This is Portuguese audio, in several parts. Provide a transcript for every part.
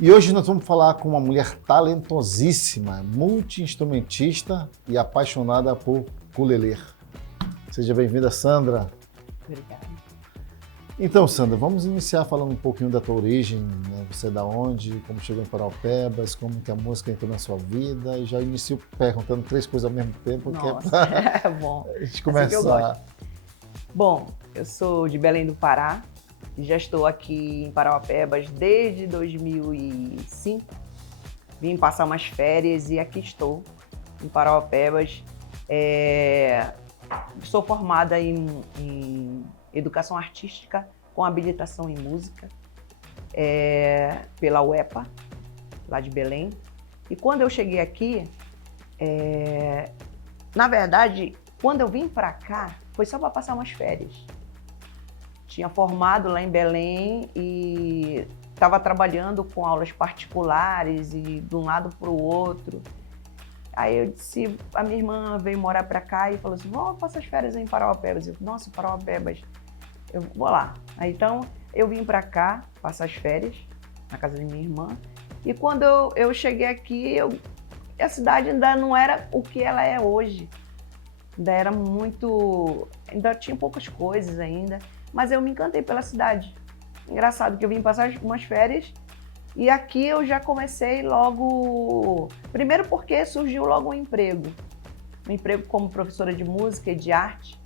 E hoje nós vamos falar com uma mulher talentosíssima, multi-instrumentista e apaixonada por ukulele. Seja bem-vinda, Sandra. Obrigada. Então, Sandra, vamos iniciar falando um pouquinho da tua origem, né? Você é da onde, como chegou em Paraopebas, como que a música entrou na sua vida, e já inicio perguntando 3 coisas ao mesmo tempo, Nossa, que é pra bom. a gente Assim começar. que eu gosto. Bom, eu sou de Belém do Pará, já estou aqui em Paraopebas desde 2005. Vim passar umas férias e aqui estou em Paraopebas. Sou formada em Educação Artística com habilitação em música pela UEPA, lá de Belém. E quando eu cheguei aqui, na verdade, quando eu vim para cá, foi só para passar umas férias. Tinha formado lá em Belém e estava trabalhando com aulas particulares e de um lado para o outro. Aí eu disse, a minha irmã veio morar para cá e falou assim, vamos passar as férias em Paraopebas. Eu, nossa, Paraopebas, eu vou lá. Aí, então eu vim para cá passar as férias na casa de minha irmã. E quando eu cheguei aqui, a cidade ainda não era o que ela é hoje. Ainda tinha poucas coisas ainda, mas eu me encantei pela cidade. Engraçado que eu vim passar umas férias e aqui eu já comecei logo... Primeiro porque surgiu logo um emprego como professora de música e de arte.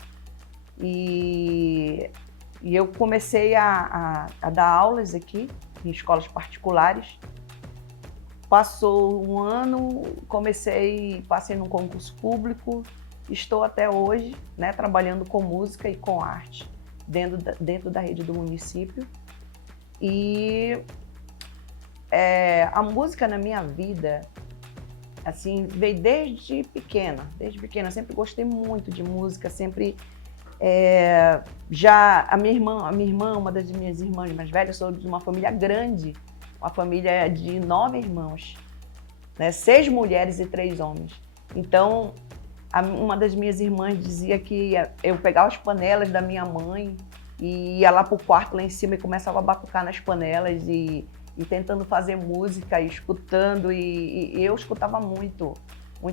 E eu comecei a dar aulas aqui em escolas particulares. Passou um ano, passei num concurso público. Estou até hoje, né, trabalhando com música e com arte dentro da rede do município. E a música na minha vida, assim, veio desde pequena. Desde pequena, sempre gostei muito de música, sempre... já a minha irmã, uma das minhas irmãs mais velhas, sou de uma família grande, uma família de 9 irmãos, né, 6 mulheres e 3 homens. Então, uma das minhas irmãs dizia que eu pegava as panelas da minha mãe e ia lá pro quarto lá em cima e começava a batucar nas panelas e tentando fazer música e escutando. E eu escutava muito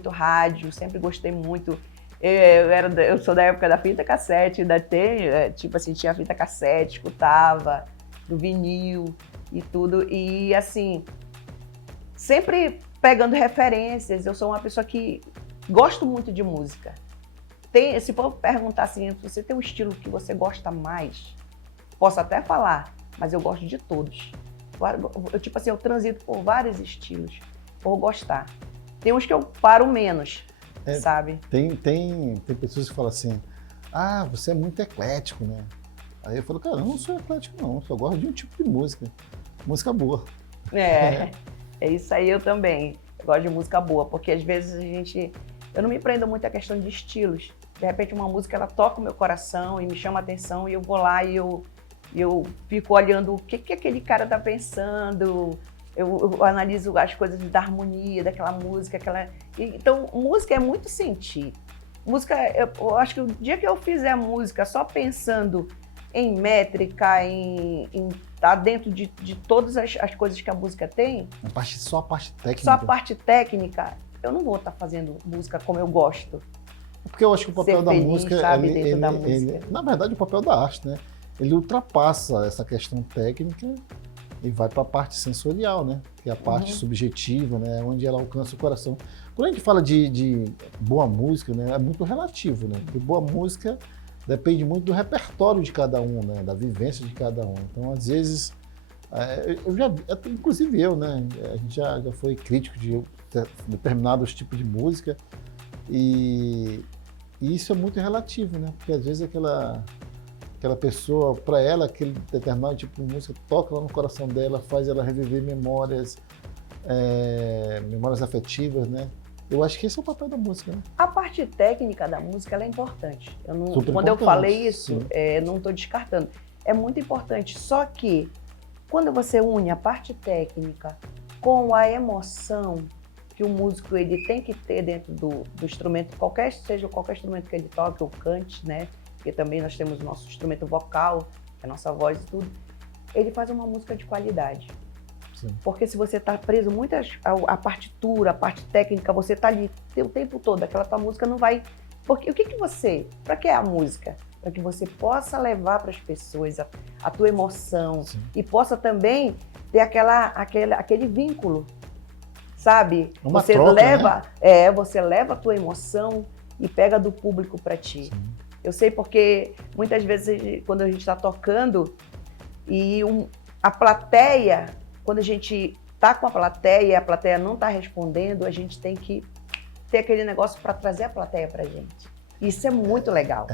rádio, sempre gostei muito. Eu sou da época da fita cassete, ainda tenho, tipo assim, tinha fita cassete, escutava, do vinil e tudo. E assim, sempre pegando referências, eu sou uma pessoa que gosto muito de música. Se for perguntar assim, você tem um estilo que você gosta mais? Posso até falar, mas eu gosto de todos. Tipo assim, eu transito por vários estilos, por gostar. Tem uns que eu paro menos, sabe? Tem pessoas que falam assim, você é muito eclético, né? Aí eu falo, cara, eu não sou eclético não, eu só gosto de um tipo de música boa. É isso aí, eu também. Eu gosto de música boa, porque às vezes eu não me prendo muito à questão de estilos. De repente uma música, ela toca o meu coração e me chama a atenção e eu vou lá e eu fico olhando o que aquele cara tá pensando, eu analiso as coisas da harmonia daquela música. Então, música é muito sentir. Música, eu acho que o dia que eu fizer música só pensando em métrica, em estar dentro de todas as coisas que a música tem... Só a parte técnica. Só a parte técnica, eu não vou estar fazendo música como eu gosto. Porque eu acho que o papel da música, na verdade, o papel da arte, né? Ele ultrapassa essa questão técnica e vai para a parte sensorial, né? Que é a parte subjetiva, né? Onde ela alcança o coração. Quando a gente fala de boa música, né? É muito relativo, né? Porque boa música depende muito do repertório de cada um, né? Da vivência de cada um. Então, às vezes, inclusive eu, né? A gente já foi crítico de determinados tipos de música e isso é muito relativo, né? Porque às vezes aquela pessoa, para ela, aquele determinado tipo de música toca lá no coração dela, faz ela reviver memórias afetivas, né? Eu acho que esse é o papel da música, né? A parte técnica da música, ela é importante. Quando eu falei isso, não estou descartando. É muito importante, só que quando você une a parte técnica com a emoção que o músico ele tem que ter dentro do instrumento, seja qualquer instrumento que ele toque ou cante, né? Porque também nós temos o nosso instrumento vocal, a nossa voz e tudo, ele faz uma música de qualidade. Sim. Porque se você está preso muito à partitura, à parte técnica, você está ali o tempo todo, aquela tua música não vai... Porque o que você... Para que é a música? Para que você possa levar para as pessoas a tua emoção. Sim. E possa também ter aquele vínculo, sabe? Uma você troca, leva, né? Você leva a tua emoção e pega do público para ti. Sim. Eu sei porque muitas vezes quando a gente está tocando e a plateia, quando a gente está com a plateia e a plateia não está respondendo, a gente tem que ter aquele negócio para trazer a plateia para a gente. Isso é muito legal.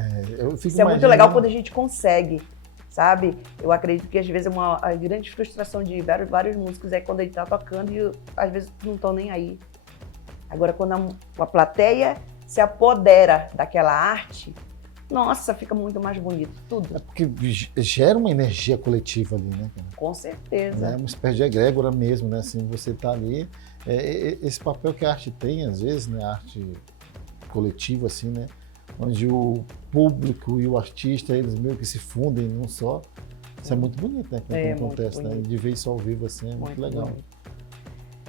Isso é muito legal quando a gente consegue, sabe? Eu acredito que às vezes a grande frustração de vários músicos é quando ele está tocando e às vezes não estão nem aí. Agora, quando a plateia se apodera daquela arte, nossa, fica muito mais bonito, tudo. É porque gera uma energia coletiva ali, né? Com certeza. É uma espécie de egrégora mesmo, né? Assim, você tá ali. Esse papel que a arte tem, às vezes, né? A arte coletiva, assim, né? Onde o público e o artista, eles meio que se fundem num só. Isso é muito bonito, né? Quando acontece, né? De ver isso ao vivo, assim, é muito legal.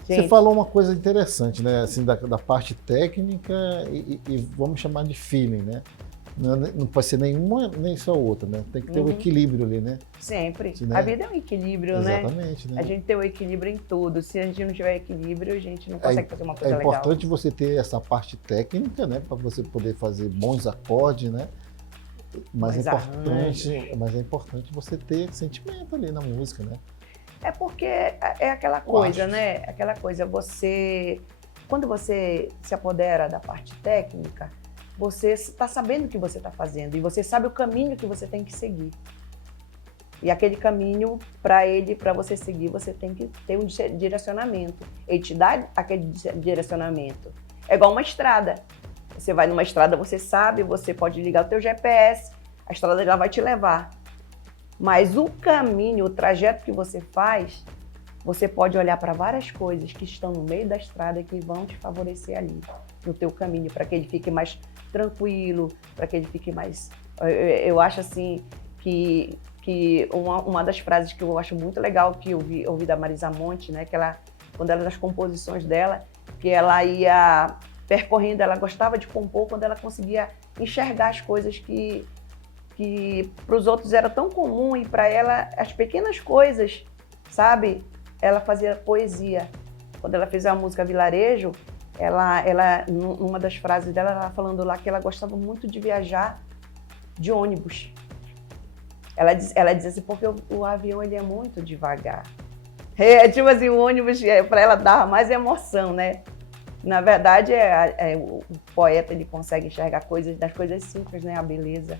Você falou uma coisa interessante, né? Assim, da parte técnica e vamos chamar de feeling, né? Não pode ser nenhuma nem só outra, né? Tem que ter um equilíbrio ali, né? Sempre. Né? A vida é um equilíbrio, Exatamente, né? A gente tem o equilíbrio em tudo. Se a gente não tiver equilíbrio, a gente não consegue fazer uma coisa legal. É importante você ter essa parte técnica, né? Para você poder fazer bons acordes, né? Mas é importante você ter sentimento ali na música, né? É porque é aquela coisa, né? Aquela coisa, quando você se apodera da parte técnica, você está sabendo o que você está fazendo e você sabe o caminho que você tem que seguir. E aquele caminho, para você seguir, você tem que ter um direcionamento. Ele te dá aquele direcionamento. É igual uma estrada. Você vai numa estrada, você sabe, você pode ligar o teu GPS, a estrada já vai te levar. Mas o caminho, o trajeto que você faz, você pode olhar para várias coisas que estão no meio da estrada que vão te favorecer ali, no teu caminho, para que ele fique mais tranquilo, para que ele fique mais... Eu acho assim que uma das frases que eu acho muito legal, que eu ouvi da Marisa Monte, né, que ela, quando ela das composições dela, que ela ia percorrendo, ela gostava de compor quando ela conseguia enxergar as coisas que para os outros era tão comum e para ela as pequenas coisas, sabe? Ela fazia poesia. Quando ela fez a música Vilarejo, ela numa das frases dela, ela falando lá que ela gostava muito de viajar de ônibus. Ela diz assim, porque o avião ele é muito devagar. Tipo assim, o ônibus para ela dava mais emoção, né? Na verdade, o poeta ele consegue enxergar das coisas simples, né? A beleza.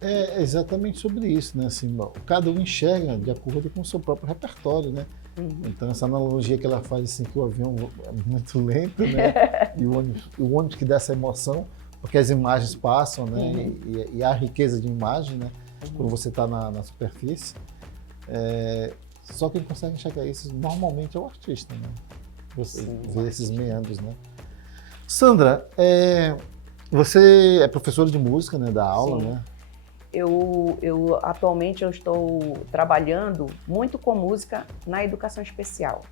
É exatamente sobre isso, né? Assim, cada um enxerga de acordo com o seu próprio repertório, né? Uhum. Então, essa analogia que ela faz, assim, que o avião é muito lento, né? E o ônibus que dá essa emoção, porque as imagens passam, né? Uhum. E há riqueza de imagem, né? Uhum. Quando você está na superfície. Só quem consegue enxergar isso normalmente é o artista, né? Você vê esses meandros, né? Sandra, você é professora de música, né? Da aula, né? Atualmente eu estou trabalhando muito com música na educação especial,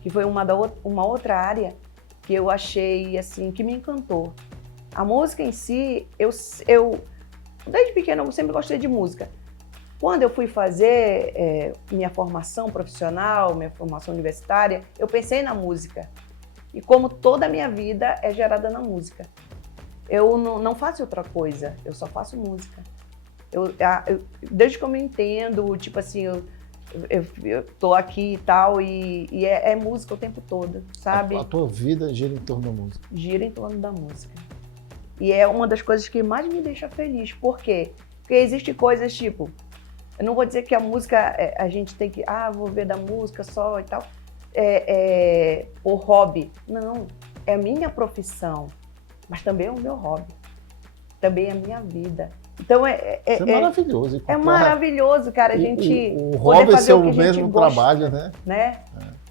que foi uma outra área que eu achei assim que me encantou. A música em si, eu desde pequena eu sempre gostei de música. Quando eu fui fazer minha formação profissional, minha formação universitária, eu pensei na música. E como toda a minha vida é gerada na música. Eu não faço outra coisa, eu só faço música. Desde que eu me entendo, tipo assim, eu tô aqui e tal, e é música o tempo todo, sabe? A tua vida gira em torno da música. Gira em torno da música. E é uma das coisas que mais me deixa feliz. Por quê? Porque existem coisas tipo... Eu não vou dizer que a música, a gente tem que... vou ver da música só e tal. Por hobby. Não, é a minha profissão. Mas também é o meu hobby. Também é a minha vida. Então isso é maravilhoso. É maravilhoso, cara, a gente o hobby fazer é o que o a gente mesmo gosta, trabalho, né?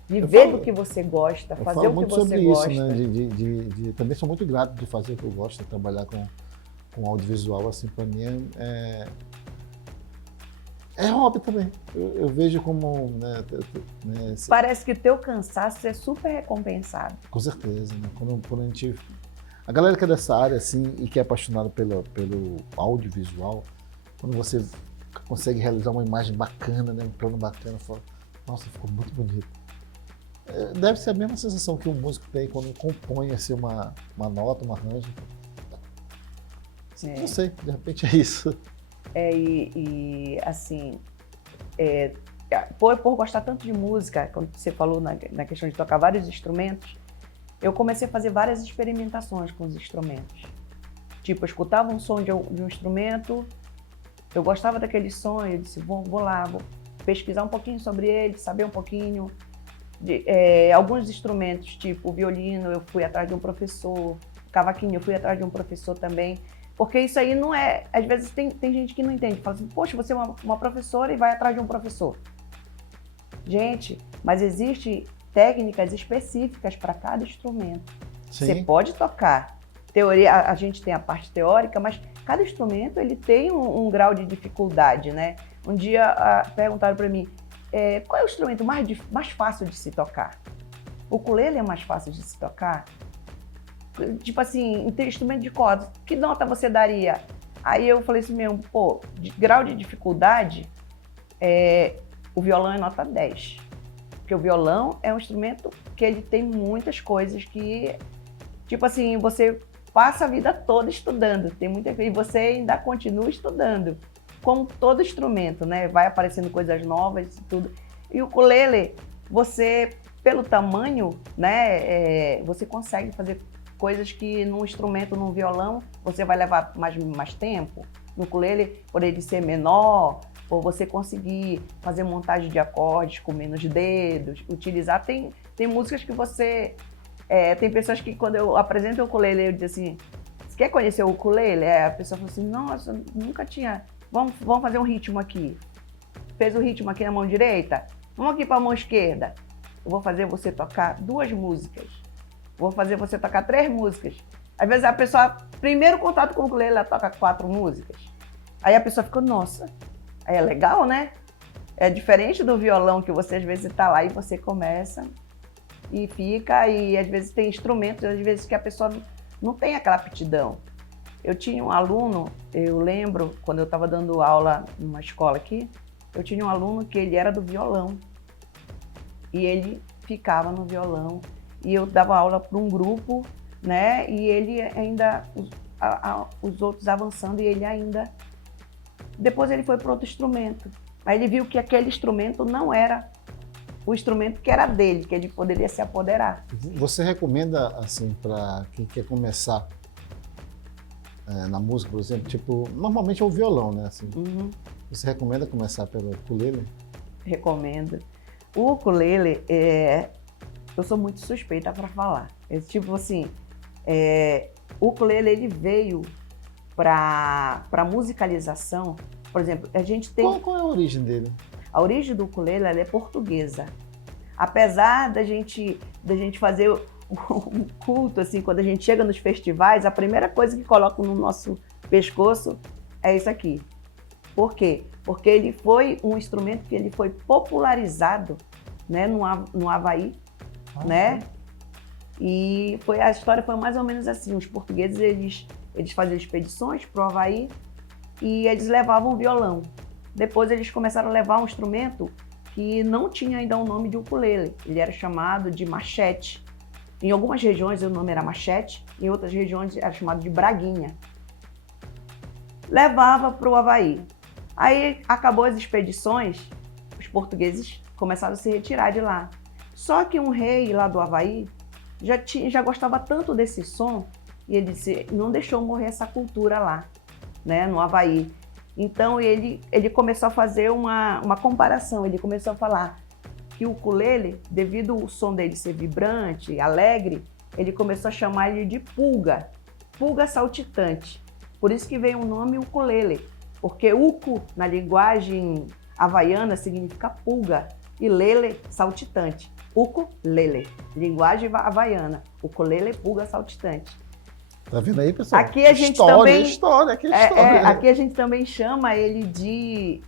Viver do que você gosta, fazer o que você gosta. Eu falo muito sobre isso, né? Também sou muito grato de fazer o que eu gosto, de trabalhar com audiovisual, assim, para mim É hobby também. Eu vejo como... Né, Parece que teu cansaço é super recompensado. Com certeza, né? Quando a gente... A galera que é dessa área, assim, e que é apaixonada pelo audiovisual, quando você consegue realizar uma imagem bacana, né? Um plano bacana, fala, nossa, ficou muito bonito. Deve ser a mesma sensação que um músico tem quando compõe assim, uma nota, um arranjo. Não sei, de repente é isso. Assim, por gostar tanto de música, quando você falou na questão de tocar vários instrumentos, eu comecei a fazer várias experimentações com os instrumentos. Tipo, eu escutava um som de um instrumento, eu gostava daquele som, eu disse, vou lá, vou pesquisar um pouquinho sobre ele, saber um pouquinho. Alguns instrumentos, tipo o violino, eu fui atrás de um professor, cavaquinho, eu fui atrás de um professor também, porque isso aí não é... Às vezes tem gente que não entende, fala assim, poxa, você é uma professora e vai atrás de um professor. Gente, mas existem técnicas específicas para cada instrumento. Sim. Você pode tocar. Teoria, a gente tem a parte teórica, mas cada instrumento ele tem um grau de dificuldade, né? Um dia perguntaram para mim, qual é o instrumento mais fácil de se tocar? O ukulele é mais fácil de se tocar? Tipo assim, instrumento de cordas, que nota você daria? Aí eu falei assim mesmo, grau de dificuldade, o violão é nota 10. Porque o violão é um instrumento que ele tem muitas coisas que, tipo assim, você passa a vida toda estudando, e você ainda continua estudando. Como todo instrumento, né? Vai aparecendo coisas novas e tudo. E o ukulele, você, pelo tamanho, né? Você consegue fazer coisas que num instrumento, num violão, você vai levar mais tempo. No ukulele, por ele ser menor, ou você conseguir fazer montagem de acordes com menos dedos, utilizar. Tem músicas que você... tem pessoas que quando eu apresento o ukulele, eu digo assim, você quer conhecer o ukulele? A pessoa fala assim, nossa, nunca tinha... Vamos fazer um ritmo aqui. Fez o ritmo aqui na mão direita? Vamos aqui para a mão esquerda. Eu vou fazer você tocar 2 músicas. Vou fazer você tocar 3 músicas. Às vezes a pessoa, primeiro contato com o ukulele, ela toca 4 músicas. Aí a pessoa fica, nossa, aí é legal, né? É diferente do violão, que você às vezes está lá e você começa e fica, e às vezes tem instrumentos, às vezes que a pessoa não tem aquela aptidão. Eu tinha um aluno, eu lembro, quando eu estava dando aula numa escola aqui, eu tinha um aluno que ele era do violão. E ele ficava no violão. E eu dava aula para um grupo, né? E ele ainda, os outros avançando, e ele ainda... Depois ele foi para outro instrumento. Aí ele viu que aquele instrumento não era o instrumento que era dele, que ele poderia se apoderar. Você recomenda, assim, para quem quer começar na música, por exemplo, tipo, normalmente é o violão, né? Assim, Você recomenda começar pelo ukulele? Recomendo. O ukulele, eu sou muito suspeita para falar. Tipo assim, o ukulele ele veio para musicalização. Por exemplo, a gente tem... Qual é a origem dele? A origem do ukulele ela é portuguesa. Apesar da gente fazer um culto, assim, quando a gente chega nos festivais, a primeira coisa que colocam no nosso pescoço é isso aqui. Por quê? Porque ele foi um instrumento que ele foi popularizado, né, no Havaí, né? E a história foi mais ou menos assim. Os portugueses, eles faziam expedições para o Havaí e eles levavam violão. Depois eles começaram a levar um instrumento que não tinha ainda o nome de ukulele. Ele era chamado de machete. Em algumas regiões o nome era machete, em outras regiões era chamado de braguinha. Levava para o Havaí. Aí acabou as expedições, os portugueses começaram a se retirar de lá. Só que um rei lá do Havaí já gostava tanto desse som, e ele disse, não deixou morrer essa cultura lá, né, no Havaí. Então ele começou a fazer uma comparação, ele começou a falar que o ukulele, devido ao som dele ser vibrante, alegre, ele começou a chamar ele de pulga saltitante. Por isso que veio o nome ukulele, porque uku, na linguagem havaiana, significa pulga, e lele, saltitante. Ukulele, linguagem havaiana, ukulele, pulga saltitante. Tá vendo aí, pessoal? Aqui a gente história. Aqui a gente também chama ele de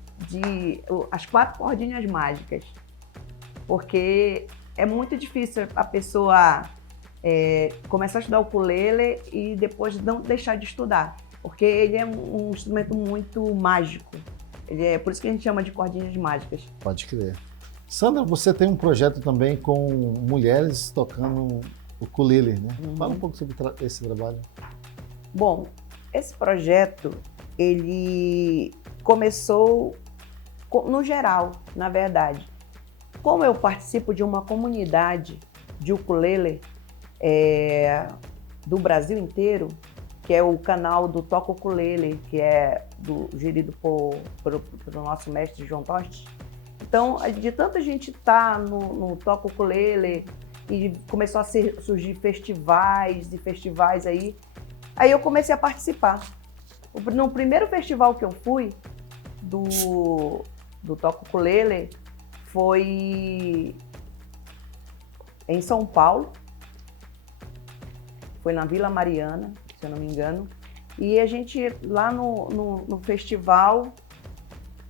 as 4 cordinhas mágicas, porque é muito difícil a pessoa começar a estudar o ukulele e depois não deixar de estudar, porque ele é um instrumento muito mágico. Por isso que a gente chama de cordinhas mágicas. Pode crer. Sandra, você tem um projeto também com mulheres tocando o ukulele, né? Fala um pouco sobre esse trabalho. Bom, esse projeto, ele começou no geral, na verdade. Como eu participo de uma comunidade de ukulele do Brasil inteiro, que é o canal do Toca Ukulele, que é gerido pelo nosso mestre João Tostes. Então, de tanta gente estar no Toca Ukulele, e começou a surgir festivais e festivais aí eu comecei a participar. No primeiro festival que eu fui, do Toca Ukulele, foi em São Paulo, foi na Vila Mariana, se eu não me engano, e a gente lá no festival,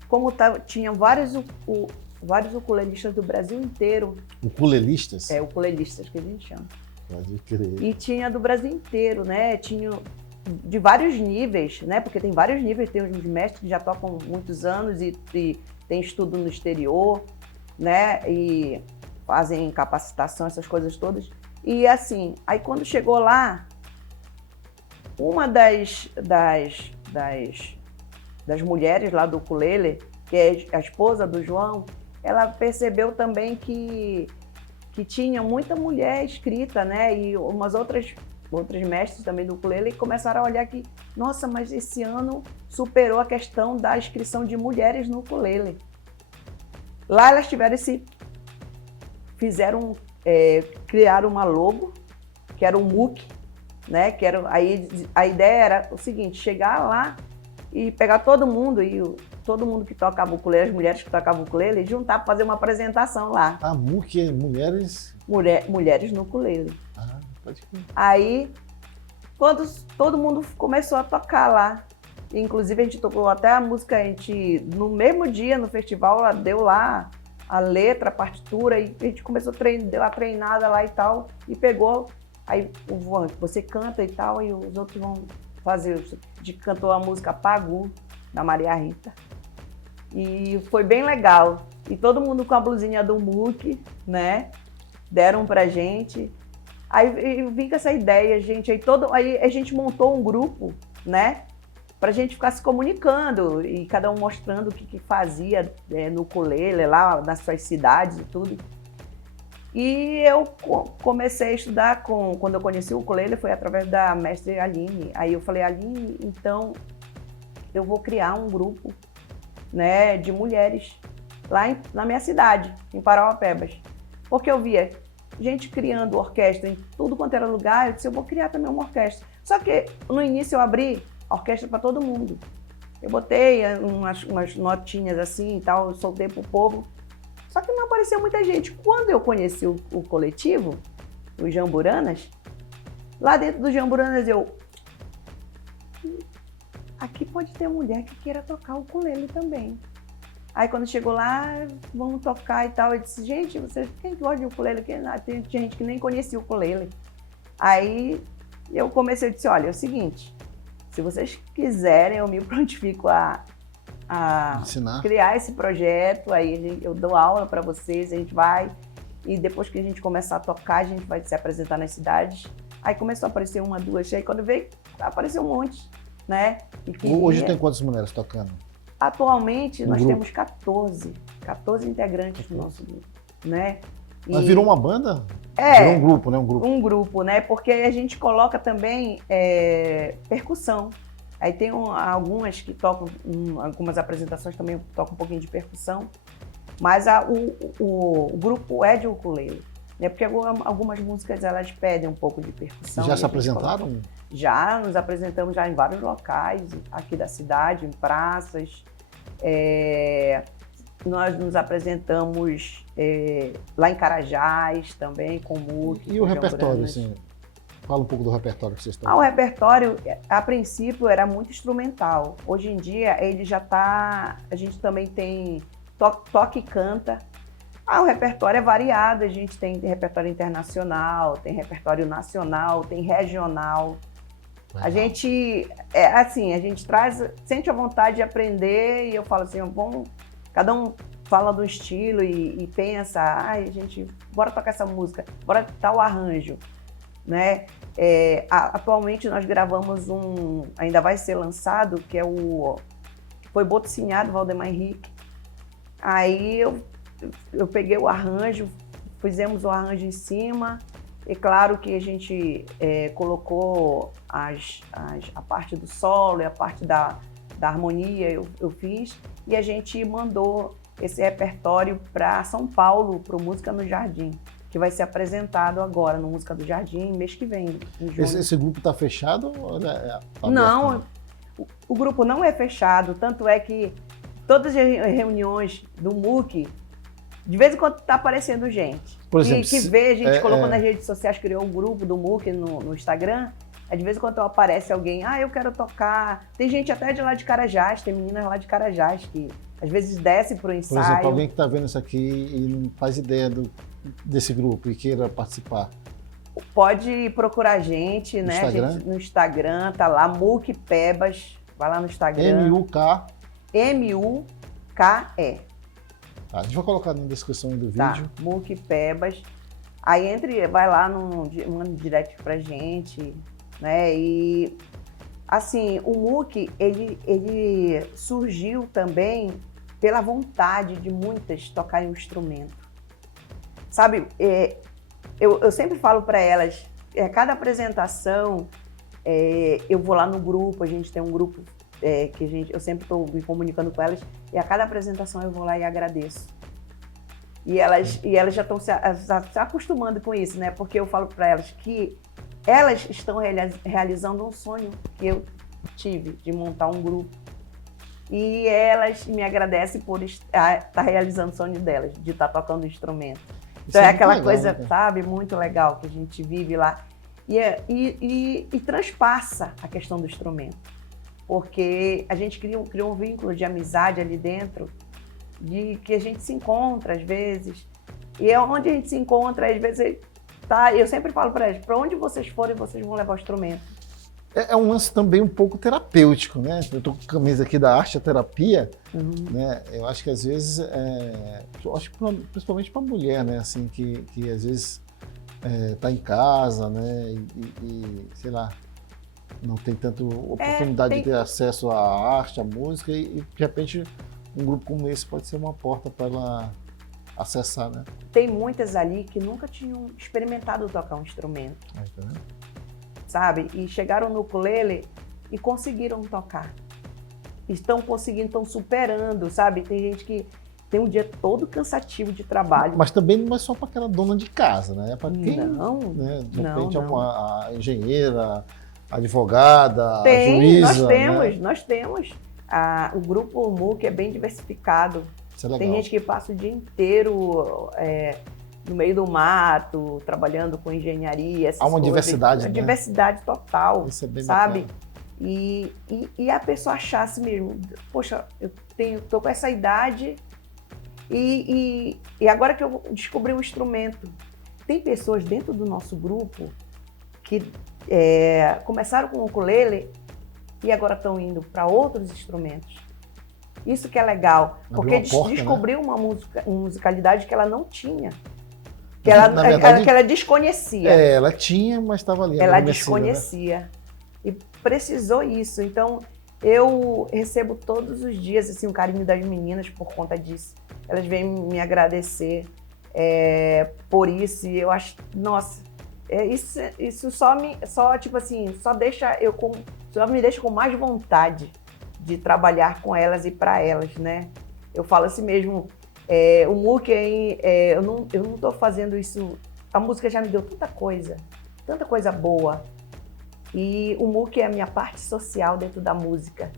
como tinha vários ukulelistas do Brasil inteiro. Ukulelistas? Ukulelistas que a gente chama. Pode crer. E tinha do Brasil inteiro, né? Tinha de vários níveis, né? Porque tem vários níveis, tem os mestres que já tocam muitos anos e tem estudo no exterior, né? E fazem capacitação, essas coisas todas. E assim, aí quando chegou lá, uma das mulheres lá do ukulele, que é a esposa do João, ela percebeu também que tinha muita mulher inscrita, né? E umas outras mestres também do ukulele começaram a olhar que, nossa, mas esse ano superou a questão da inscrição de mulheres no ukulele. Lá elas criaram uma logo, que era um MOOC, né? Aí a ideia era o seguinte, chegar lá e pegar todo mundo que tocava ukulele, as mulheres que tocavam ukulele, e juntar para fazer uma apresentação lá. Ah, MOOC é mulheres? Mulheres no ukulele. Ah, pode crer. Aí, quando todo mundo começou a tocar lá, inclusive a gente tocou até a música, no mesmo dia no festival, ela deu lá a letra, a partitura, e a gente começou deu a treinada lá e tal, e pegou, aí você canta e tal, e os outros vão fazer, cantou a música Pagu, da Maria Rita. E foi bem legal. E todo mundo com a blusinha do MOOC, né? Deram pra gente. Aí eu vim com essa ideia, gente. Aí a gente montou um grupo, né? Pra gente ficar se comunicando e cada um mostrando o que fazia no ukulele, lá nas suas cidades e tudo. E eu comecei a estudar quando eu conheci o ukulele, foi através da mestre Aline. Aí eu falei, Aline, então eu vou criar um grupo, né, de mulheres lá na minha cidade, em Parauapebas. Porque eu via gente criando orquestra em tudo quanto era lugar, eu disse, eu vou criar também uma orquestra. Só que no início eu abri a orquestra para todo mundo. Eu botei umas notinhas assim e tal, eu soltei pro povo. Só que não apareceu muita gente. Quando eu conheci o coletivo, os Jamburanas, lá dentro dos Jamburanas aqui pode ter mulher que queira tocar o ukulele também. Aí quando chegou lá, vamos tocar e tal, eu disse, gente, quem gosta de ukulele? Tinha gente que nem conhecia o ukulele. Aí eu disse, olha, é o seguinte, se vocês quiserem, eu me prontifico a criar esse projeto, aí eu dou aula para vocês, a gente vai, e depois que a gente começar a tocar, a gente vai se apresentar nas cidades. Aí começou a aparecer uma, duas, aí quando veio, apareceu um monte, né? Hoje tem quantas mulheres tocando? Atualmente, nós temos 14 integrantes do nosso grupo, né? Mas virou uma banda? Virou um grupo, né? Um grupo, né? Porque a gente coloca também percussão. Aí tem algumas que tocam, algumas apresentações também tocam um pouquinho de percussão, mas o grupo é de ukulele, né? Porque algumas músicas elas pedem um pouco de percussão. Já se apresentaram? Já, nos apresentamos já em vários locais aqui da cidade, em praças. Nós nos apresentamos lá em Carajás também, com o MOOC. E o repertório, assim? Fala um pouco do repertório que vocês estão. O repertório, a princípio, era muito instrumental. Hoje em dia, ele já está... A gente também tem toque e canta. O repertório é variado. A gente tem repertório internacional, tem repertório nacional, tem regional. A gente, assim, a gente sente a vontade de aprender e eu falo assim, vamos, cada um fala do estilo e pensa, gente, bora tocar essa música, bora tal arranjo, né? Atualmente nós gravamos ainda vai ser lançado, que foi boticinhado, Valdemar Henrique. Aí eu peguei o arranjo, fizemos o arranjo em cima. É claro que a gente colocou a parte do solo e a parte da harmonia, eu fiz, e a gente mandou esse repertório para São Paulo, para o Música no Jardim, que vai ser apresentado agora no Música do Jardim, mês que vem, em junho. Esse grupo está fechado? Ou tá não, aberto? O grupo não é fechado, tanto é que todas as reuniões do MUC, de vez em quando está aparecendo gente. Por exemplo, que vê, a gente colocou nas redes sociais, criou um grupo do MUC no Instagram. De vez em quando aparece alguém, eu quero tocar. Tem gente até de lá de Carajás, tem meninas lá de Carajás que às vezes desce pro ensaio. Por exemplo, alguém que está vendo isso aqui e não faz ideia desse grupo e queira participar. Pode procurar a gente, né? Instagram? A gente, no Instagram, tá lá, MUC Pebas. Vai lá no Instagram. M-U-K. M-U-K-E. Tá, a gente vai colocar na descrição do vídeo. Tá, MUC Pebas. Aí vai lá, manda direct pra gente, né? E, assim, o MUC, ele surgiu também pela vontade de muitas tocarem um instrumento. Sabe, eu sempre falo para elas, cada apresentação, eu vou lá no grupo, a gente tem um grupo que eu sempre estou me comunicando com elas, e a cada apresentação eu vou lá e agradeço. E elas já estão se acostumando com isso, né? Porque eu falo para elas que elas estão realizando um sonho que eu tive, de montar um grupo. E elas me agradecem por estar realizando o sonho delas, de estar tocando instrumento. Então é aquela coisa, né? Sabe, muito legal que a gente vive lá. E transpassa a questão do instrumento. Porque a gente criou um vínculo de amizade ali dentro, de que a gente se encontra às vezes. E onde a gente se encontra, às vezes, eu sempre falo para eles, para onde vocês forem, vocês vão levar o instrumento. É um lance também um pouco terapêutico, né? Eu estou com a camisa aqui da Arte, a Terapia, né? Eu acho que às vezes, principalmente para a mulher, né? Assim, que às vezes está em casa, né? E sei lá, não tem tanta oportunidade de ter acesso à arte, à música, e de repente um grupo como esse pode ser uma porta para ela acessar, né? Tem muitas ali que nunca tinham experimentado tocar um instrumento. Aí, tá vendo? Sabe? E chegaram no ukulele e conseguiram tocar. Estão conseguindo, estão superando, sabe? Tem gente que tem um dia todo cansativo de trabalho. Mas também não é só para aquela dona de casa, né? É para quem, não, né? De repente a engenheira, a advogada, a juíza. Nós temos. O grupo MUC é bem diversificado. Isso é legal. Tem gente que passa o dia inteiro no meio do mato, trabalhando com engenharia, essas Há uma coisas. diversidade, né? Diversidade total, isso é bem sabe? Bacana. E a pessoa achasse mesmo, poxa, tô com essa idade e agora que eu descobri um instrumento. Tem pessoas dentro do nosso grupo que começaram com o ukulele e agora estão indo para outros instrumentos. Isso que é legal, porque descobriu, né? Uma musicalidade que ela não tinha. Que ela desconhecia. Ela tinha, mas estava ali. Ela desconhecia. Né? E precisou isso. Então, eu recebo todos os dias assim, um carinho das meninas por conta disso. Elas vêm me agradecer por isso. E eu acho, nossa, isso só me deixa com mais vontade de trabalhar com elas e para elas, né? Eu falo assim mesmo, o MUC, eu não estou fazendo isso, a música já me deu tanta coisa boa. E o MUC é a minha parte social dentro da música.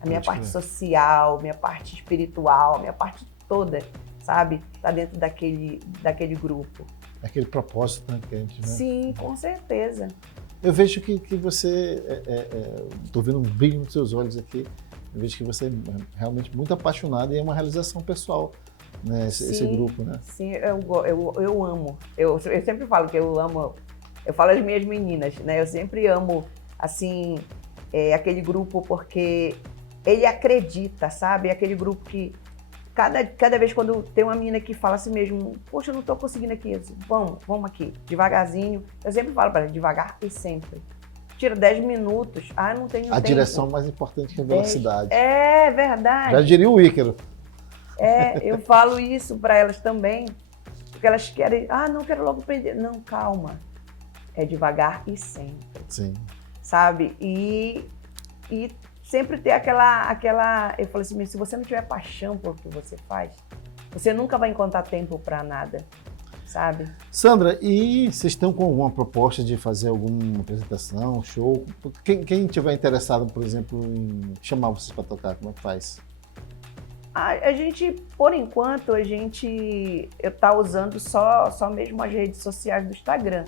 A minha parte social, minha parte espiritual, minha parte toda, sabe? Está dentro daquele grupo. Aquele propósito, né, que a gente, né? Sim, com certeza. Eu vejo que você, estou vendo um brilho nos seus olhos aqui, eu vejo que você é realmente muito apaixonada e é uma realização pessoal, né, esse grupo, né? Sim, eu amo. Eu sempre falo que eu amo, eu falo às minhas meninas, né? Eu sempre amo, assim, aquele grupo porque ele acredita, sabe? Aquele grupo que cada vez quando tem uma menina que fala assim mesmo, poxa, eu não tô conseguindo aqui, eu digo, vamos aqui, devagarzinho. Eu sempre falo para ela, devagar e sempre. Tira 10 minutos, não tenho tempo. A direção mais importante que a velocidade. É verdade. Já diria o Ícaro. Eu falo isso para elas também, porque elas querem, não quero logo aprender. Não, calma, é devagar e sempre. Sim. Sabe? E sempre ter aquela... Eu falo assim, se você não tiver paixão por o que você faz, você nunca vai encontrar tempo para nada, sabe? Sandra, e vocês estão com alguma proposta de fazer alguma apresentação, show? Quem tiver interessado, por exemplo, em chamar vocês para tocar, como é que faz? A gente, por enquanto, tá usando só mesmo as redes sociais do Instagram,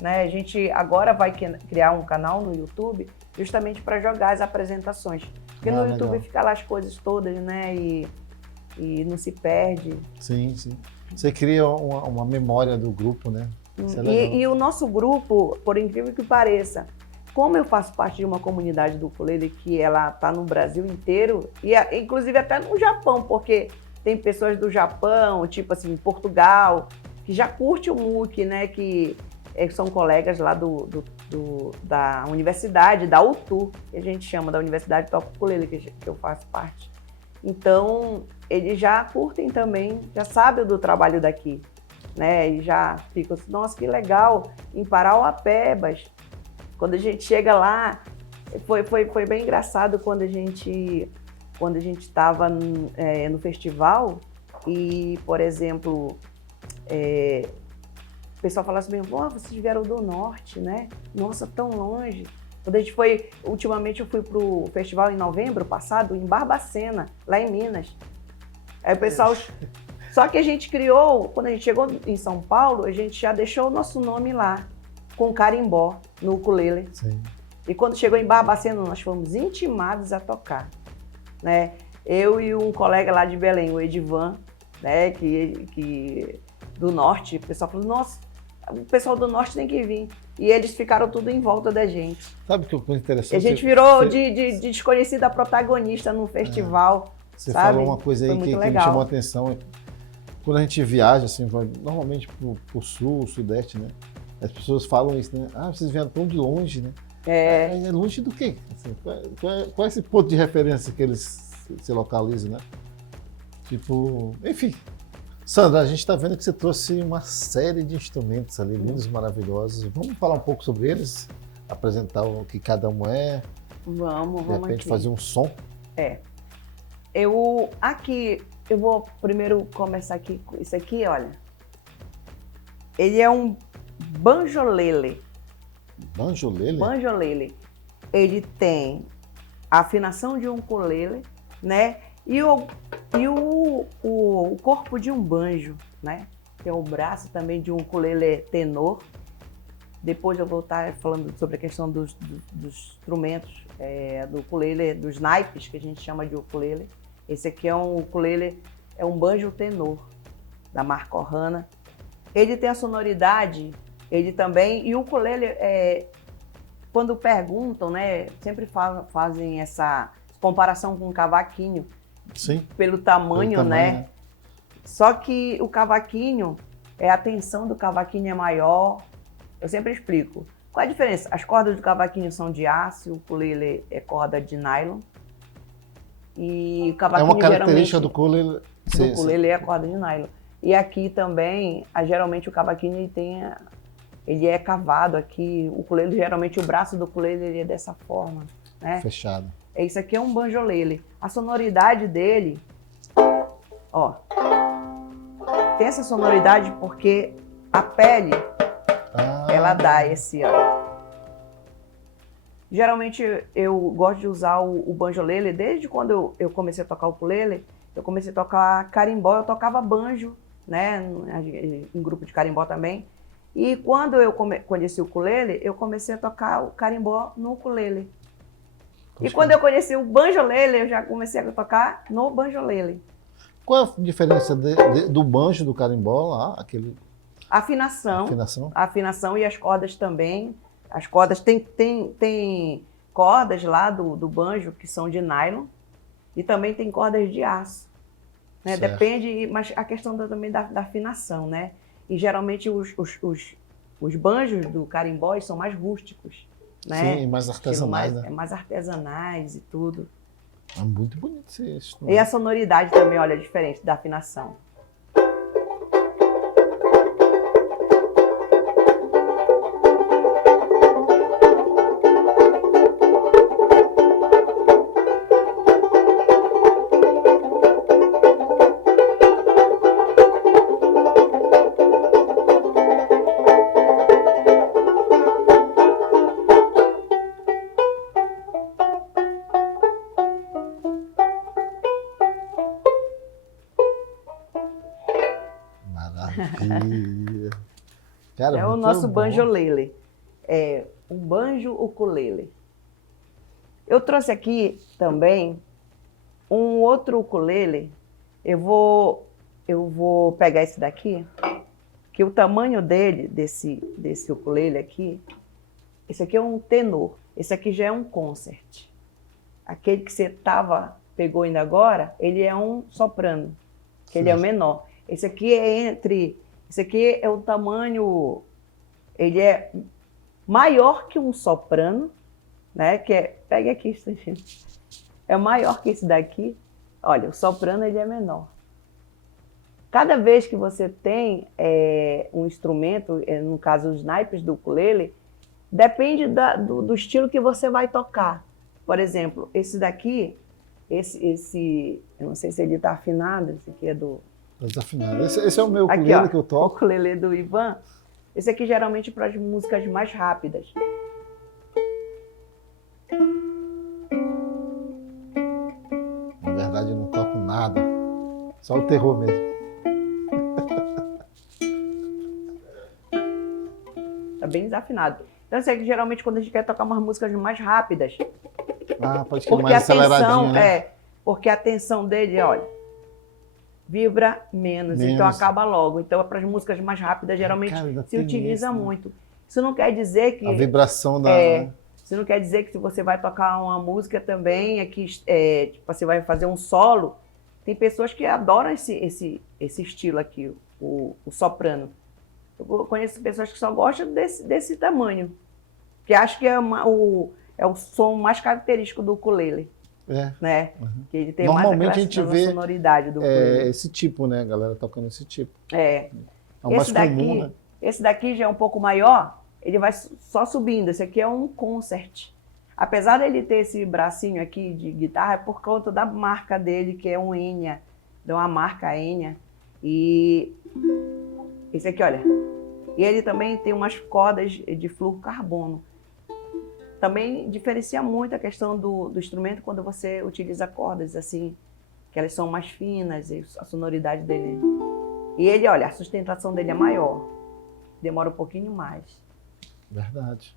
né? A gente agora vai criar um canal no YouTube justamente para jogar as apresentações. Porque no YouTube legal. Fica lá as coisas todas, né? E não se perde. Sim, sim. Você cria uma memória do grupo, né? E o nosso grupo, por incrível que pareça, como eu faço parte de uma comunidade do ukulele que ela está no Brasil inteiro, e inclusive até no Japão, porque tem pessoas do Japão, tipo assim, Portugal, que já curte o uke, né? Que são colegas lá da universidade, da UTU, que a gente chama da Universidade Toca Ukulele, que eu faço parte. Então, eles já curtem também, já sabem do trabalho daqui, né? E já ficam assim, nossa, que legal, em Parauapebas. Quando a gente chega lá, foi bem engraçado quando a gente estava no festival e, por exemplo, o pessoal falava assim, vocês vieram do norte, né? Nossa, tão longe. Quando a gente ultimamente eu fui para o festival em novembro passado, em Barbacena, lá em Minas. Aí o pessoal... Só que a gente criou, quando a gente chegou em São Paulo, a gente já deixou o nosso nome lá, com carimbó, no ukulele. Sim. E quando chegou em Barbacena, nós fomos intimados a tocar, né? Eu e um colega lá de Belém, o Edivan, né? Que do norte, o pessoal falou, nossa, o pessoal do norte tem que vir. E eles ficaram tudo em volta da gente. Sabe o que foi interessante? E a gente virou de desconhecida protagonista num festival. Você sabe? Falou uma coisa aí que me chamou a atenção. Quando a gente viaja, assim, normalmente pro sul, sudeste, né? As pessoas falam isso, né? Vocês vieram tão de longe, né? É longe do quê? Assim, qual é esse ponto de referência que eles se localizam, né? Tipo, enfim. Sandra, a gente está vendo que você trouxe uma série de instrumentos ali, lindos, maravilhosos. Vamos falar um pouco sobre eles? Apresentar o que cada um é? Vamos De repente aqui. fazer um som? Eu vou primeiro começar aqui com isso aqui, olha. Ele é um banjolele. Banjolele? Banjolele. Ele tem a afinação de um ukulele, né? E o corpo de um banjo, né? Tem o braço também de um ukulele tenor. Depois eu vou estar falando sobre a questão dos instrumentos do ukulele, dos naipes, que a gente chama de ukulele. Esse aqui é um ukulele, é um banjo tenor, da marca Ohana. Ele tem a sonoridade, ele também, e o ukulele, quando perguntam, né, sempre fazem essa comparação com o cavaquinho. Sim. Pelo tamanho, né? Só que o cavaquinho, a tensão do cavaquinho é maior. Eu sempre explico. Qual a diferença? As cordas do cavaquinho são de aço, o ukulele é corda de nylon. E o cavaquinho é uma característica do ukulele. Do ukulele é a corda de nylon. E aqui também, geralmente o cavaquinho ele é cavado aqui. O ukulele, geralmente o braço do ukulele ele é dessa forma, né? Fechado. Isso aqui é um banjolele. A sonoridade dele, ó, tem essa sonoridade porque a pele, ela dá esse, ó. Geralmente eu gosto de usar o banjolele desde quando eu comecei a tocar o ukulele. Eu comecei a tocar carimbó, eu tocava banjo, né, em grupo de carimbó também. E quando eu conheci o ukulele, eu comecei a tocar o carimbó no ukulele. E quando eu conheci o banjolele, eu já comecei a tocar no banjolele. Qual é a diferença do banjo do carimbó lá? Afinação. A afinação e as cordas também. As cordas, tem cordas lá do banjo que são de nylon e também tem cordas de aço. Né? Depende, mas a questão também da afinação, né? E geralmente os banjos do carimbó são mais rústicos, né? Sim, mais artesanais, né? Mais artesanais e tudo. É muito bonito isso. E a sonoridade também, olha, é diferente da afinação. Maravilha. Cara, é o nosso banjolele. É um banjo ukulele. Eu trouxe aqui também um outro ukulele. Eu vou pegar esse daqui, que o tamanho dele, desse ukulele aqui, esse aqui é um tenor. Esse aqui já é um concert. Aquele que você pegou ainda agora, ele é um soprano, que ele é o menor. Esse aqui esse aqui é o tamanho, ele é maior que um soprano, né? Pega aqui, instantinho. É maior que esse daqui. Olha, o soprano ele é menor. Cada vez que você tem um instrumento, no caso os naipes do ukulele, depende do estilo que você vai tocar. Por exemplo, esse daqui, eu não sei se ele está afinado, esse aqui é do... Desafinado. Esse é o meu ukulele que eu toco. O ukulele do Ivan. Esse aqui geralmente para as músicas mais rápidas. Na verdade, eu não toco nada. Só o terror mesmo. Tá bem desafinado. Então, esse aqui geralmente quando a gente quer tocar umas músicas mais rápidas. Pode ser mais aceleradinho, né? Porque a tensão dele, olha, vibra menos, então acaba logo. Então, para as músicas mais rápidas, geralmente se utiliza muito. Isso não quer dizer que... A vibração da... Isso não quer dizer que se você vai tocar uma música também, tipo, você vai fazer um solo, tem pessoas que adoram esse estilo aqui, o soprano. Eu conheço pessoas que só gostam desse tamanho, que acham que é o som mais característico do ukulele. Né? Que ele tem normalmente mais a gente vê sonoridade do ukulele. Esse tipo, né? A galera tocando esse tipo. É o mais comum, né? Esse daqui já é um pouco maior, ele vai só subindo. Esse aqui é um concert. Apesar dele ter esse bracinho aqui de guitarra, é por conta da marca dele, que é um Enya, de uma marca Enya. E esse aqui, olha, e ele também tem umas cordas de fluorocarbono. Também diferencia muito a questão do instrumento quando você utiliza cordas assim, que elas são mais finas e a sonoridade dele. E ele, olha, a sustentação dele é maior, demora um pouquinho mais. Verdade.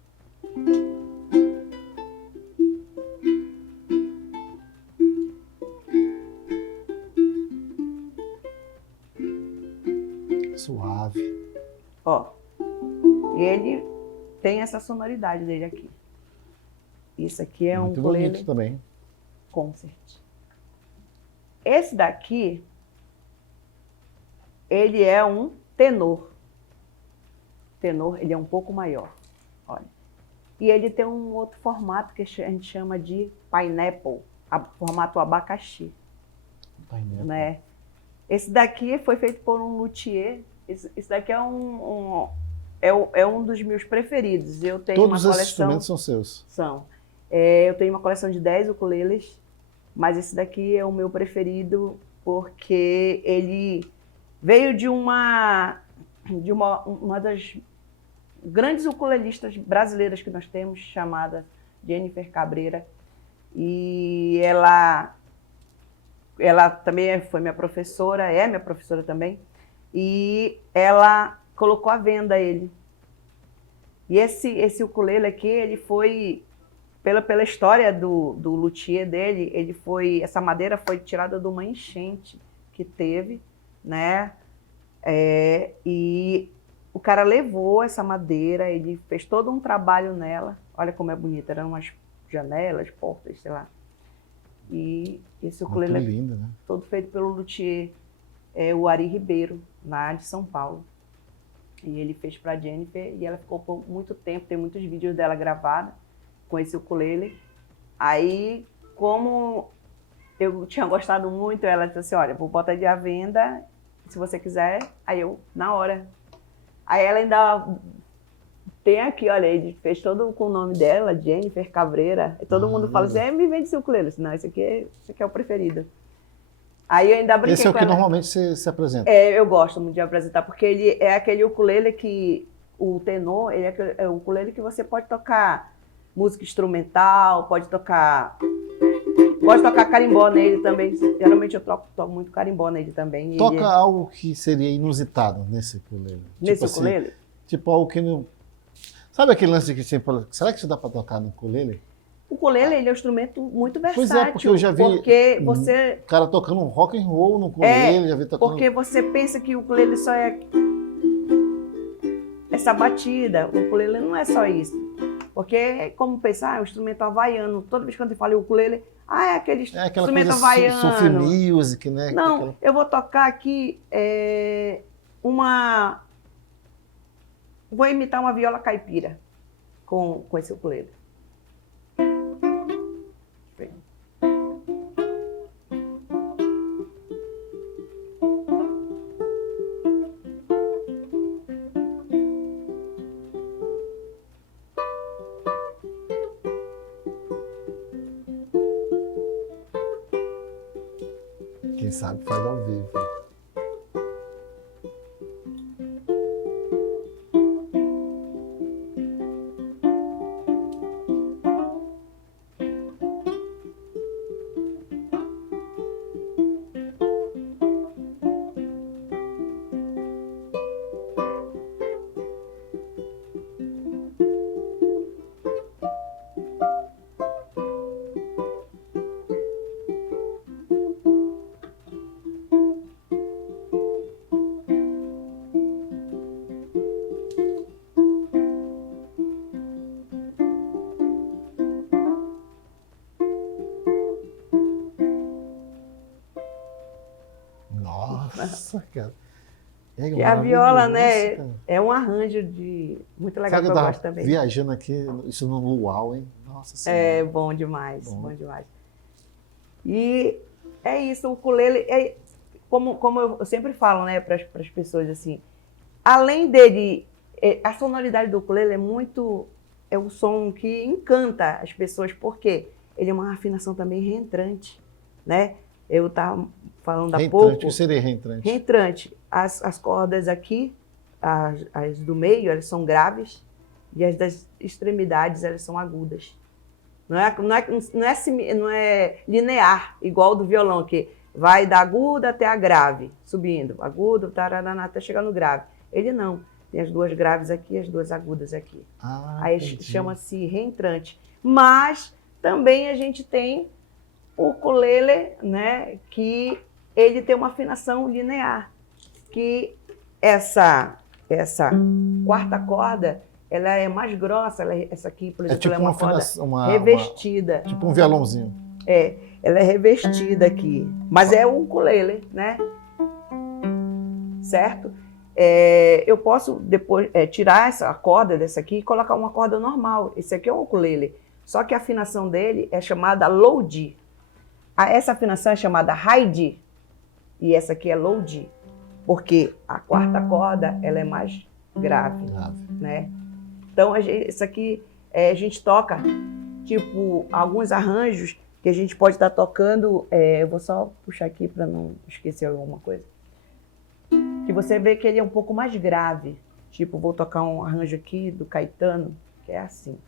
Suave. Ó, e ele tem essa sonoridade dele aqui. Isso aqui é muito um ukulele bonito também. Concert. Esse daqui, ele é um tenor. Tenor, ele é um pouco maior. Olha. E ele tem um outro formato que a gente chama de pineapple, formato abacaxi. Pineapple. Né? Esse daqui foi feito por um luthier. Esse daqui é um dos meus preferidos. Eu tenho Todos uma esses coleção, instrumentos são seus? São. Eu tenho uma coleção de 10 ukuleles, mas esse daqui é o meu preferido porque ele veio de uma das grandes ukulelistas brasileiras que nós temos, chamada Jennifer Cabreira. E ela também foi minha professora, é minha professora também, e ela colocou à venda ele. E esse ukulele aqui, ele foi, pela história do luthier dele, essa madeira foi tirada de uma enchente que teve, né? E o cara levou essa madeira, ele fez todo um trabalho nela. Olha como é bonita, eram umas janelas, portas, sei lá. E esse ukulele muito lindo, né? Todo feito pelo luthier, o Ari Ribeiro, lá de São Paulo. E ele fez para a Jennifer e ela ficou por muito tempo, tem muitos vídeos dela gravados com esse ukulele. Aí, como eu tinha gostado muito, ela disse assim, olha, vou botar ele à venda, se você quiser. Aí eu, na hora. Aí ela ainda tem aqui, olha, ele fez todo com o nome dela, Jennifer Cabreira. E todo mundo fala assim, me vende esse ukulele. Não, esse aqui é o preferido. Aí eu ainda brinquei Esse é o com que ela. normalmente você se apresenta? Eu gosto muito de apresentar, porque ele é aquele ukulele que, o tenor, ele é o ukulele que você pode tocar música instrumental, pode tocar carimbó nele também. Geralmente eu toco muito carimbó nele também. Toca algo que seria inusitado nesse ukulele. Nesse tipo ukulele? Assim, tipo algo que não... Sabe aquele lance que você fala, será que isso dá para tocar no ukulele? O ukulele, ele é um instrumento muito versátil. Pois é, porque eu já vi o cara tocando um rock and roll no ukulele, já vi tocando... Porque você pensa que o ukulele só é essa batida. O ukulele não é só isso. Porque é como pensar, o instrumento havaiano. Toda vez que eu falo ukulele, é aquele instrumento havaiano. Sufi music, né? Não, eu vou tocar aqui Vou imitar uma viola caipira com esse ukulele. Quem sabe faz ao vivo. Nossa, cara. E a viola, né, é um arranjo muito legal que eu gosto também. Viajando aqui, isso no luau, hein? Nossa Senhora. É bom demais, bom demais. E é isso, o ukulele, como eu sempre falo, né, para as pessoas assim, além dele, a sonoridade do ukulele é um som que encanta as pessoas, porque ele é uma afinação também reentrante, né? Eu estava falando há pouco. O que seria reentrante? Reentrante. As cordas aqui, as do meio, elas são graves e as das extremidades, elas são agudas. Não é linear, igual do violão, que vai da aguda até a grave, subindo. Agudo, tararana, até chegar no grave. Ele não. Tem as duas graves aqui e as duas agudas aqui. Aí chama-se reentrante. Mas também a gente tem o ukulele, né, que ele tem uma afinação linear, que essa quarta corda, ela é mais grossa, essa aqui, por exemplo, tipo ela é uma corda revestida. Tipo um violãozinho. Ela é revestida aqui, mas é um ukulele, né? Certo? Eu posso depois tirar essa corda dessa aqui e colocar uma corda normal. Esse aqui é um ukulele, só que a afinação dele é chamada low D. Essa afinação é chamada high D e essa aqui é low D, porque a quarta corda ela é mais grave, né? Então isso aqui a gente toca tipo alguns arranjos que a gente pode estar tocando. Eu vou só puxar aqui para não esquecer alguma coisa. Que você vê que ele é um pouco mais grave. Tipo, vou tocar um arranjo aqui do Caetano que é assim.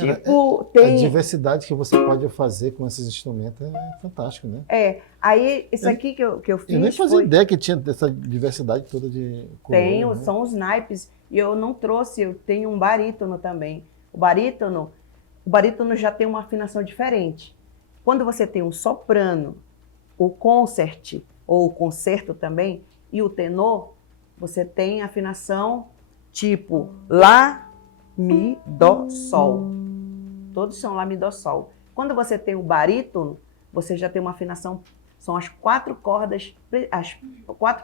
Cara, tipo, a diversidade que você pode fazer com esses instrumentos é fantástico, né? Aí isso aqui que eu fiz. Eu nem fazia ideia que tinha essa diversidade toda de cor. Tenho, né? são os naipes. E eu não trouxe, eu tenho um barítono também. O barítono já tem uma afinação diferente. Quando você tem um soprano, o concert, ou o concerto também, e o tenor, você tem afinação tipo Lá, Mi, Dó, Sol. Todos são Lá, Mi, Dó, Sol. Quando você tem o barítono, você já tem uma afinação, são as 4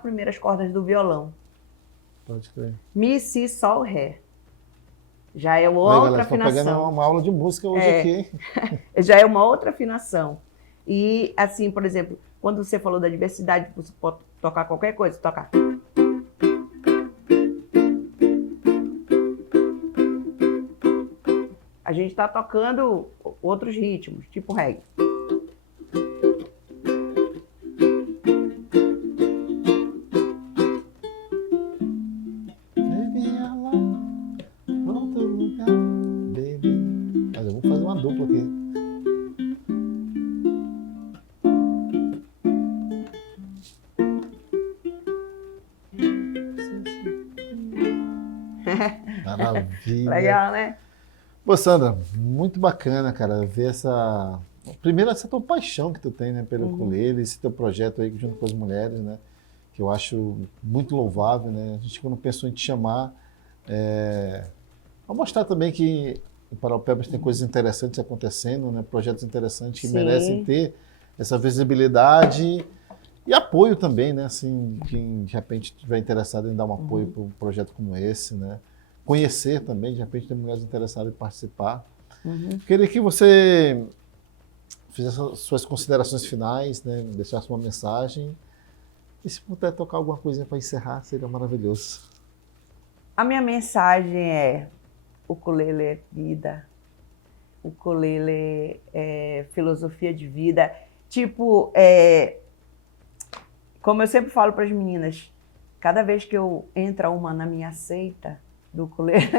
primeiras cordas do violão. Pode crer. Mi, Si, Sol, Ré. Já é Aí, outra galera, tô pegando afinação. uma aula de música hoje aqui. Já é uma outra afinação. E assim, por exemplo, quando você falou da diversidade, você pode tocar qualquer coisa, tocar. A gente está tocando outros ritmos, tipo reggae. Olha, eu vou fazer uma dupla aqui. Maravilha. Legal, né? Pô, Sandra, muito bacana, cara, ver essa... Primeiro, essa tua paixão que tu tem, né, pelo ukulele, esse teu projeto aí junto com as mulheres, né, que eu acho muito louvável, né, a gente quando pensou em te chamar, pra mostrar também que o Paraupebas tem coisas interessantes acontecendo, né, projetos interessantes que merecem ter essa visibilidade e apoio também, né, assim, quem de repente estiver interessado em dar um apoio para um projeto como esse, né, conhecer também, de repente tem mulheres interessadas em participar. Queria que você fizesse suas considerações finais, né, deixasse uma mensagem e se puder tocar alguma coisinha para encerrar, seria maravilhoso. A minha mensagem é: o ukulele é vida, o ukulele é filosofia de vida. Tipo, como eu sempre falo para as meninas, cada vez que eu entra uma na minha seita do ukulele,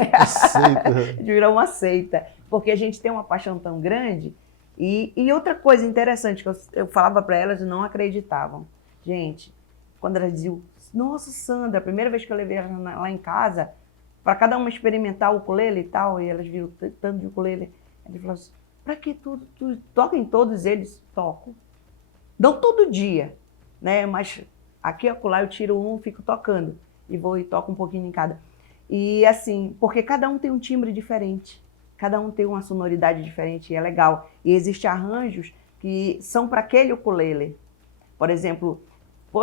vira uma seita, porque a gente tem uma paixão tão grande. E outra coisa interessante que eu falava para elas e não acreditavam. Gente, quando elas diziam, nossa, Sandra, a primeira vez que eu levei elas lá em casa, para cada uma experimentar o ukulele e tal, e elas viram tanto de ukulele, eles falaram assim, para que tu toca em todos eles? Toco. Não todo dia, né? Mas aqui e acolá eu tiro um, fico tocando, e vou e toco um pouquinho em cada. E assim, porque cada um tem um timbre diferente, cada um tem uma sonoridade diferente, e é legal. E existem arranjos que são para aquele ukulele. Por exemplo,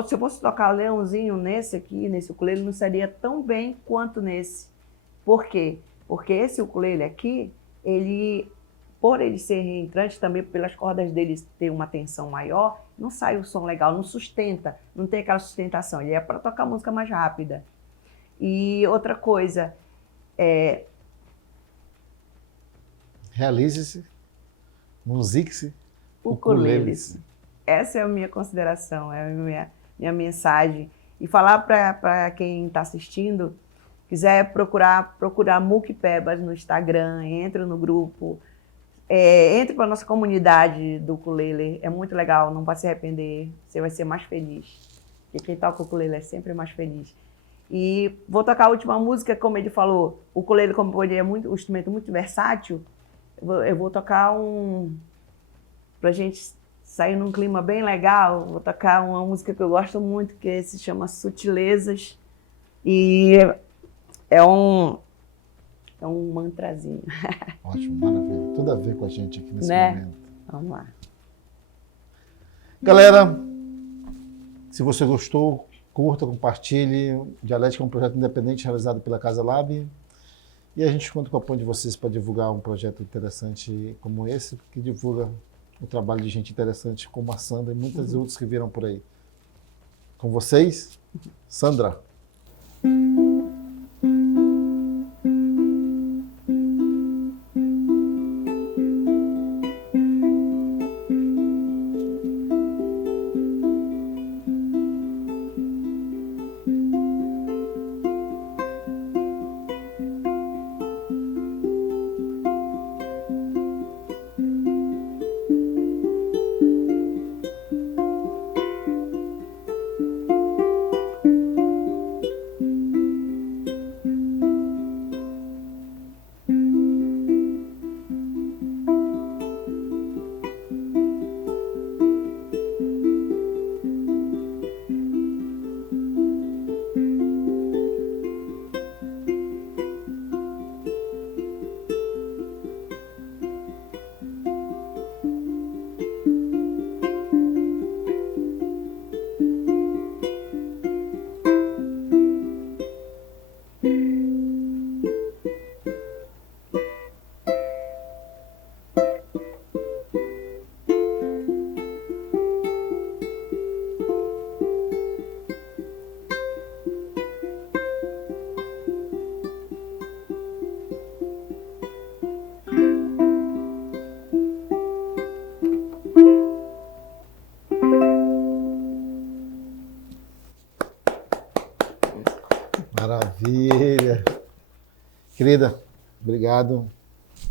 se eu fosse tocar leãozinho nesse aqui, nesse ukulele, não seria tão bem quanto nesse. Por quê? Porque esse ukulele aqui, por ele ser reentrante, também pelas cordas dele ter uma tensão maior, não sai o som legal, não sustenta, não tem aquela sustentação. Ele é para tocar música mais rápida. E outra coisa, realize-se, musique-se, ukuleles. Essa é a minha consideração, é a minha mensagem. E falar para quem está assistindo, quiser procurar Mukpebas no Instagram, entre no grupo, entre para a nossa comunidade do ukulele, é muito legal, não vai se arrepender, você vai ser mais feliz. Porque quem toca ukulele é sempre mais feliz. E vou tocar a última música, como ele falou, o ukulele, como ele é um instrumento muito versátil, eu vou tocar pra gente sair num clima bem legal, vou tocar uma música que eu gosto muito, que se chama Sutilezas, e é um mantrazinho. Ótimo, maravilha. Tudo a ver com a gente aqui nesse momento. Vamos lá. Galera, se você gostou, curta, compartilhe. Dialética é um projeto independente realizado pela Casa Lab. E a gente conta com o apoio de vocês para divulgar um projeto interessante como esse, que divulga o trabalho de gente interessante como a Sandra e muitas outras que viram por aí. Com vocês, Sandra. Maravilha. Querida, obrigado.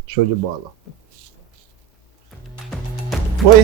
Show de bola. Foi?